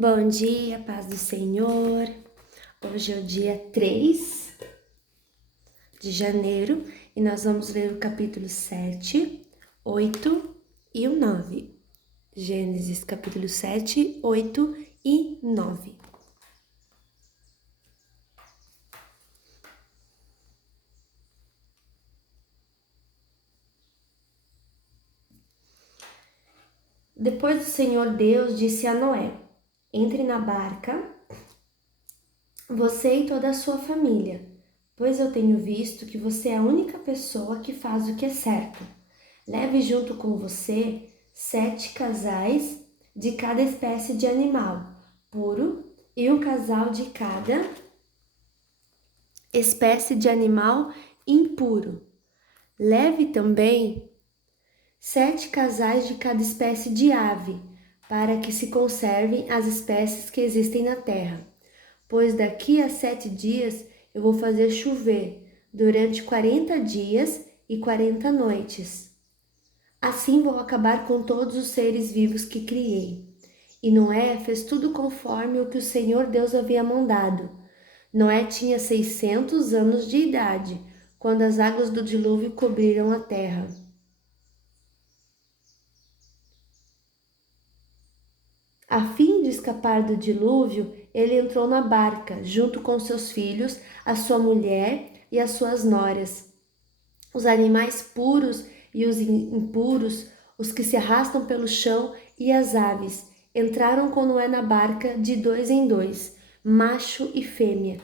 Bom dia, paz do Senhor. Hoje é o dia 3 de janeiro e nós vamos ler o capítulo 7, 8 e o 9. Gênesis, capítulo 7, 8 e 9. Depois o Senhor Deus disse a Noé: Entre na barca, você e toda a sua família, pois eu tenho visto que você é a única pessoa que faz o que é certo. Leve junto com você 7 casais de cada espécie de animal puro e um casal de cada espécie de animal impuro. Leve também 7 casais de cada espécie de ave, para que se conservem as espécies que existem na terra. Pois daqui a 7 dias eu vou fazer chover durante 40 dias e 40 noites. Assim vou acabar com todos os seres vivos que criei. E Noé fez tudo conforme o que o Senhor Deus havia mandado. Noé tinha 600 anos de idade, quando as águas do dilúvio cobriram a terra. A fim de escapar do dilúvio, ele entrou na barca, junto com seus filhos, a sua mulher e as suas noras. Os animais puros e os impuros, os que se arrastam pelo chão e as aves, entraram com Noé na barca de 2 em 2, macho e fêmea,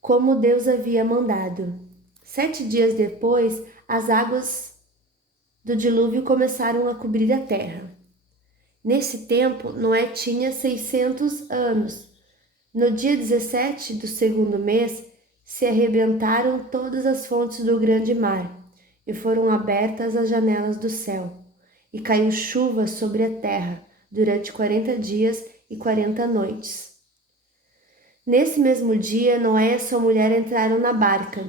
como Deus havia mandado. 7 dias depois, as águas do dilúvio começaram a cobrir a terra. Nesse tempo, Noé tinha 600 anos. No dia 17 do segundo mês, se arrebentaram todas as fontes do grande mar, e foram abertas as janelas do céu, e caiu chuva sobre a terra durante 40 dias e 40 noites. Nesse mesmo dia, Noé e sua mulher entraram na barca,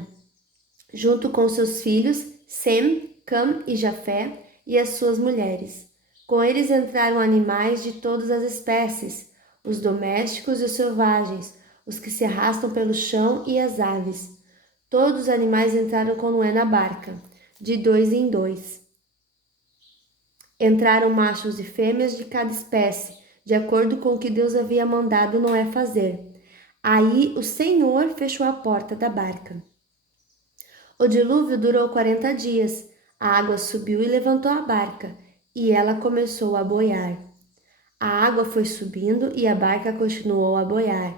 junto com seus filhos, Sem, Cam e Jafé, e as suas mulheres. Com eles entraram animais de todas as espécies, os domésticos e os selvagens, os que se arrastam pelo chão e as aves. Todos os animais entraram com Noé na barca, de 2 em 2. Entraram machos e fêmeas de cada espécie, de acordo com o que Deus havia mandado Noé fazer. Aí o Senhor fechou a porta da barca. O dilúvio durou 40 dias. A água subiu e levantou a barca, e ela começou a boiar. A água foi subindo e a barca continuou a boiar.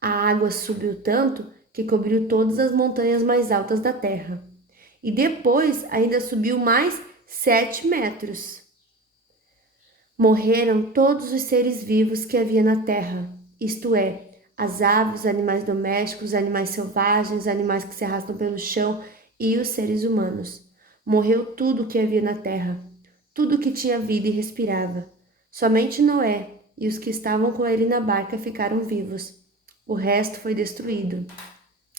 A água subiu tanto que cobriu todas as montanhas mais altas da terra. E depois ainda subiu mais 7 metros. Morreram todos os seres vivos que havia na terra, isto é, as aves, animais domésticos, animais selvagens, animais que se arrastam pelo chão e os seres humanos. Morreu tudo o que havia na terra, tudo que tinha vida e respirava. Somente Noé e os que estavam com ele na barca ficaram vivos. O resto foi destruído.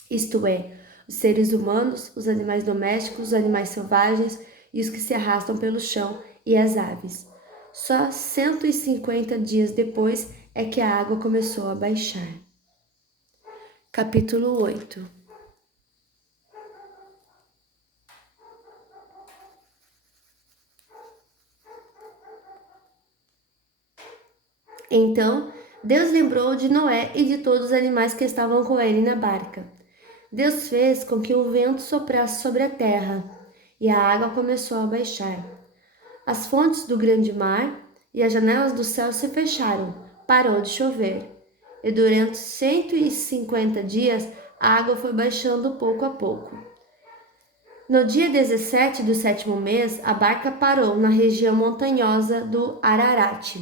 Isto é, os seres humanos, os animais domésticos, os animais selvagens e os que se arrastam pelo chão e as aves. Só 150 dias depois é que a água começou a baixar. Capítulo 8. Então, Deus lembrou de Noé e de todos os animais que estavam com ele na barca. Deus fez com que o vento soprasse sobre a terra, e a água começou a baixar. As fontes do grande mar e as janelas do céu se fecharam, parou de chover. E durante 150 dias, a água foi baixando pouco a pouco. No dia 17 do sétimo mês, a barca parou na região montanhosa do Ararat.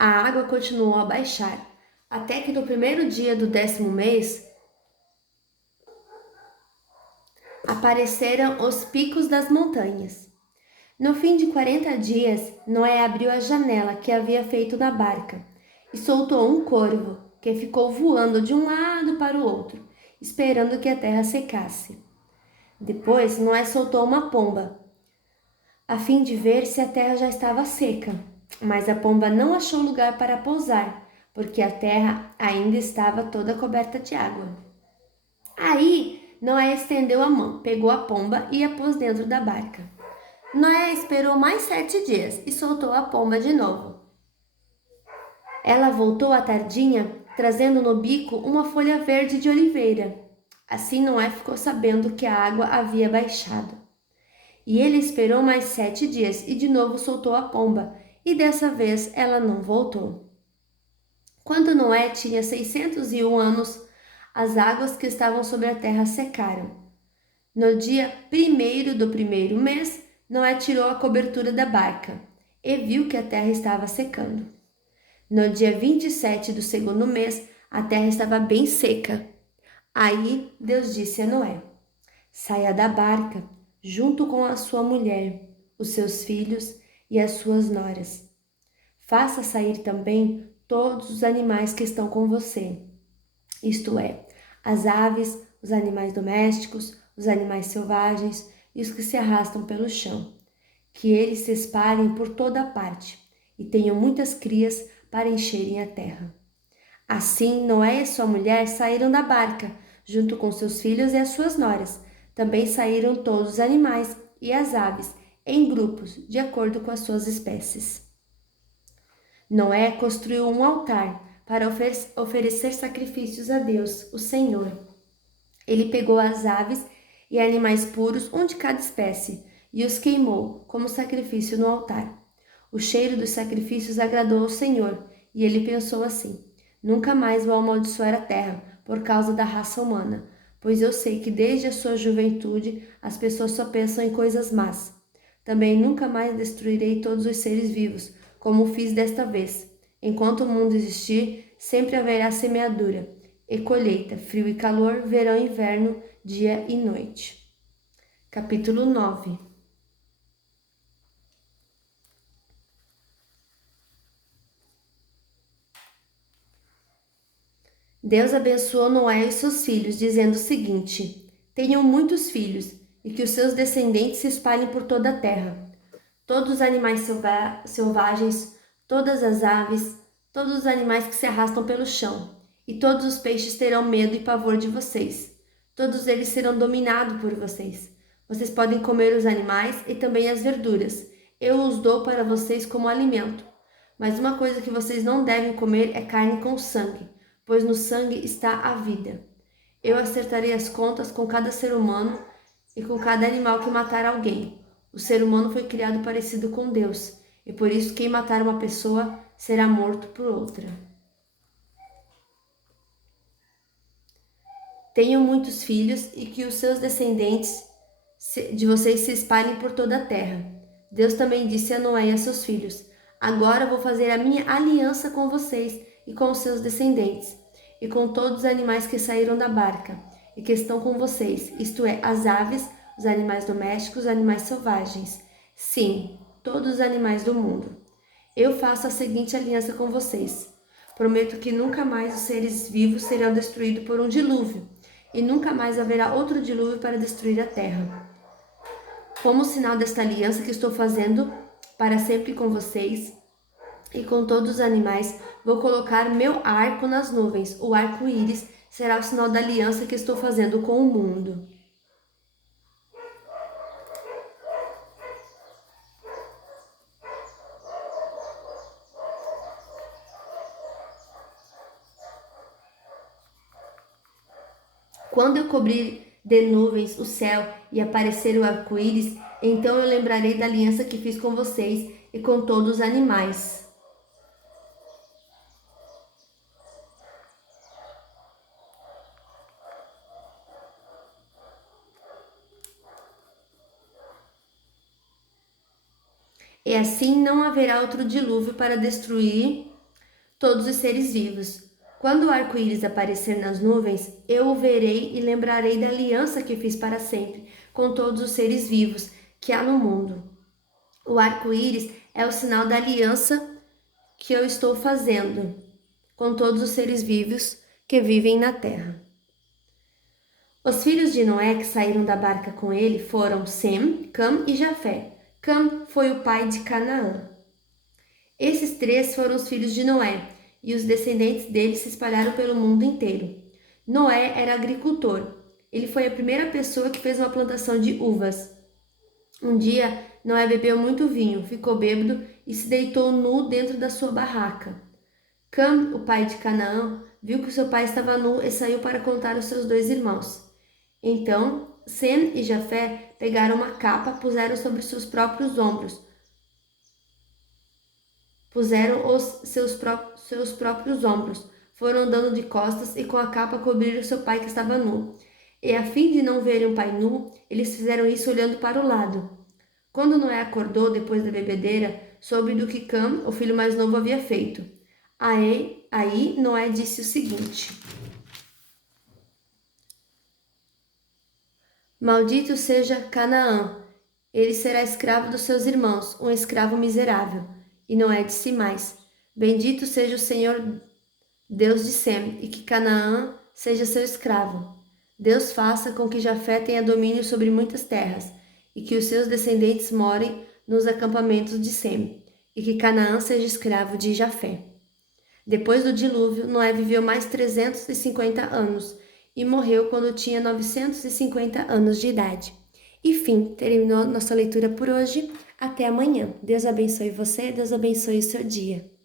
A água continuou a baixar, até que no primeiro dia do 10º mês, apareceram os picos das montanhas. No fim de 40 dias, Noé abriu a janela que havia feito na barca e soltou um corvo, que ficou voando de um lado para o outro, esperando que a terra secasse. Depois, Noé soltou uma pomba, a fim de ver se a terra já estava seca. Mas a pomba não achou lugar para pousar, porque a terra ainda estava toda coberta de água. Aí Noé estendeu a mão, pegou a pomba e a pôs dentro da barca. Noé esperou mais 7 dias e soltou a pomba de novo. Ela voltou à tardinha, trazendo no bico uma folha verde de oliveira. Assim Noé ficou sabendo que a água havia baixado. E ele esperou mais 7 dias e de novo soltou a pomba, e dessa vez ela não voltou. Quando Noé tinha 601 anos, as águas que estavam sobre a terra secaram. No dia 1º do primeiro mês, Noé tirou a cobertura da barca e viu que a terra estava secando. No dia 27 do segundo mês, a terra estava bem seca. Aí Deus disse a Noé: saia da barca, junto com a sua mulher, os seus filhos e as suas noras. Faça sair também todos os animais que estão com você, isto é, as aves, os animais domésticos, os animais selvagens e os que se arrastam pelo chão. Que eles se espalhem por toda a parte e tenham muitas crias para encherem a terra. Assim, Noé e sua mulher saíram da barca, junto com seus filhos e as suas noras. Também saíram todos os animais e as aves, em grupos, de acordo com as suas espécies. Noé construiu um altar para oferecer sacrifícios a Deus, o Senhor. Ele pegou as aves e animais puros, um de cada espécie, e os queimou como sacrifício no altar. O cheiro dos sacrifícios agradou ao Senhor, e ele pensou assim: nunca mais vou amaldiçoar a terra por causa da raça humana, pois eu sei que desde a sua juventude as pessoas só pensam em coisas más. Também nunca mais destruirei todos os seres vivos, como fiz desta vez. Enquanto o mundo existir, sempre haverá semeadura e colheita, frio e calor, verão e inverno, dia e noite. Capítulo 9. Deus abençoou Noé e seus filhos, dizendo o seguinte: tenham muitos filhos, e que os seus descendentes se espalhem por toda a terra. Todos os animais selvagens, todas as aves, todos os animais que se arrastam pelo chão, e todos os peixes terão medo e pavor de vocês. Todos eles serão dominados por vocês. Vocês podem comer os animais e também as verduras. Eu os dou para vocês como alimento. Mas uma coisa que vocês não devem comer é carne com sangue, pois no sangue está a vida. Eu acertarei as contas com cada ser humano e com cada animal que matar alguém. O ser humano foi criado parecido com Deus, e por isso quem matar uma pessoa será morto por outra. Tenham muitos filhos e que os seus descendentes de vocês se espalhem por toda a terra. Deus também disse a Noé e a seus filhos: agora vou fazer a minha aliança com vocês e com os seus descendentes, e com todos os animais que saíram da barca e que estão com vocês, isto é, as aves, os animais domésticos, os animais selvagens. Sim, todos os animais do mundo. Eu faço a seguinte aliança com vocês. Prometo que nunca mais os seres vivos serão destruídos por um dilúvio, e nunca mais haverá outro dilúvio para destruir a terra. Como sinal desta aliança que estou fazendo para sempre com vocês e com todos os animais, vou colocar meu arco nas nuvens. O arco-íris será o sinal da aliança que estou fazendo com o mundo. Quando eu cobrir de nuvens o céu e aparecer o arco-íris, então eu lembrarei da aliança que fiz com vocês e com todos os animais. E assim não haverá outro dilúvio para destruir todos os seres vivos. Quando o arco-íris aparecer nas nuvens, eu o verei e lembrarei da aliança que fiz para sempre com todos os seres vivos que há no mundo. O arco-íris é o sinal da aliança que eu estou fazendo com todos os seres vivos que vivem na terra. Os filhos de Noé que saíram da barca com ele foram Sem, Cam e Jafé. Cam foi o pai de Canaã. Esses três foram os filhos de Noé, e os descendentes dele se espalharam pelo mundo inteiro. Noé era agricultor. Ele foi a primeira pessoa que fez uma plantação de uvas. Um dia, Noé bebeu muito vinho, ficou bêbado e se deitou nu dentro da sua barraca. Cam, o pai de Canaã, viu que seu pai estava nu e saiu para contar aos seus dois irmãos. Então, Sem e Jafé pegaram uma capa, puseram sobre seus próprios ombros. Seus próprios ombros. Foram andando de costas e com a capa cobriram seu pai que estava nu. E a fim de não verem o pai nu, eles fizeram isso olhando para o lado. Quando Noé acordou depois da bebedeira, soube do que Cam, o filho mais novo, havia feito. Aí Noé disse o seguinte: Maldito seja Canaã, ele será escravo dos seus irmãos, um escravo miserável. E Noé disse mais: Bendito seja o Senhor Deus de Sem, e que Canaã seja seu escravo. Deus faça com que Jafé tenha domínio sobre muitas terras, e que os seus descendentes morem nos acampamentos de Sem, e que Canaã seja escravo de Jafé. Depois do dilúvio, Noé viveu mais 350 anos e morreu quando tinha 950 anos de idade. E fim, terminou nossa leitura por hoje. Até amanhã. Deus abençoe você, Deus abençoe o seu dia.